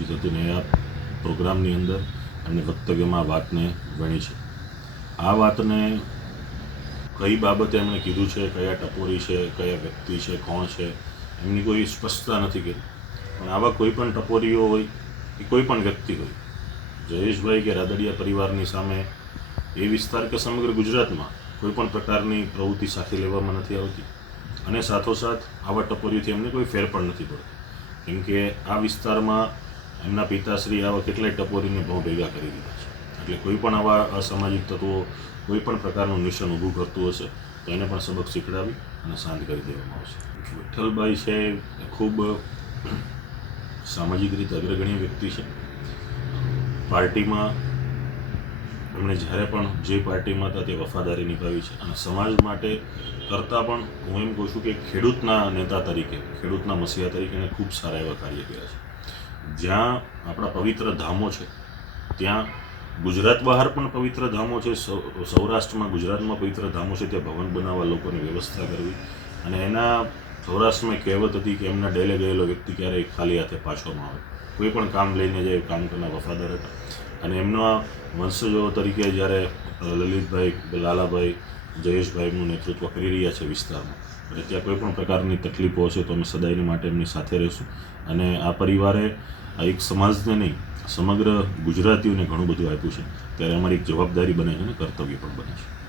આયોજિત હતું ને આ પ્રોગ્રામની અંદર અને વક્તવ્યમાં વાતને વણી છે. આ વાતને કઈ બાબતે એમણે કીધું છે, કયા ટપોરી છે, કયા વ્યક્તિ છે, કોણ છે, એમની કોઈ સ્પષ્ટતા નથી કરી પણ આવા કોઈ પણ ટપોરીઓ હોય કે કોઈ પણ વ્યક્તિ હોય, જયેશભાઈ કે રાદડિયા પરિવારની સામે એ વિસ્તાર કે સમગ્ર ગુજરાતમાં કોઈ પણ પ્રકારની પ્રવૃત્તિ સાથે લેવામાં નથી આવતી. અને સાથોસાથ આવા ટપોરીઓથી એમને કોઈ ફેર પણ નથી પડતો. કેમ કે આ વિસ્તારમાં એમના પિતાશ્રી આવા કેટલાય ટપોરીને બહુ ભેગા કરી દીધા છે. એટલે કોઈ પણ આવા અસામાજિક તત્વો કોઈ પણ પ્રકારનું મિશન ઊભું કરતું હશે, તો એને પણ સબક શીખડાવી અને શાંત કરી દેવામાં આવશે. વિઠ્ઠલભાઈ છે, એ ખૂબ સામાજિક રીતે અગ્રગણ્ય વ્યક્તિ છે. પાર્ટીમાં એમણે જ્યારે પણ જે પાર્ટીમાં હતા તે વફાદારી નિભાવી છે. અને સમાજ માટે કરતાં પણ હું એમ કહું છું કે ખેડૂતના નેતા તરીકે, ખેડૂતના મસીહા તરીકે એણે ખૂબ સારા એવા કાર્ય કર્યા છે. જ્યાં આપણા પવિત્ર ધામો છે, ત્યાં ગુજરાત બહાર પણ પવિત્ર ધામો છે સૌરાષ્ટ્રમાં, ગુજરાતમાં પવિત્ર ધામો છે, ત્યાં ભવન બનાવવા લોકોની વ્યવસ્થા કરવી. અને એના સૌરાષ્ટ્રમાં કહેવત હતી કે એમના ડેલે ગયેલો વ્યક્તિ ક્યારેય ખાલી હાથે પાછો ન આવે. કોઈ પણ કામ લઈને જાય, કામ કરનાર વફાદાર હતા. અને એમના વંશજો તરીકે જ્યારે લલિતભાઈ, લાલાભાઈ, જયેશભાઈનું નેતૃત્વ કરી રહ્યા છે વિસ્તારમાં. અને ત્યાં કોઈ પણ પ્રકારની તકલીફો હશે તો અમે સદાયની માટે એમની સાથે રહીશું. અને આ પરિવારે એક સમાજને નહીં, સમગ્ર ગુજરાતીઓને ઘણું બધું આપ્યું છે. ત્યારે અમારી એક જવાબદારી બને છે અને કર્તવ્ય પણ બને છે.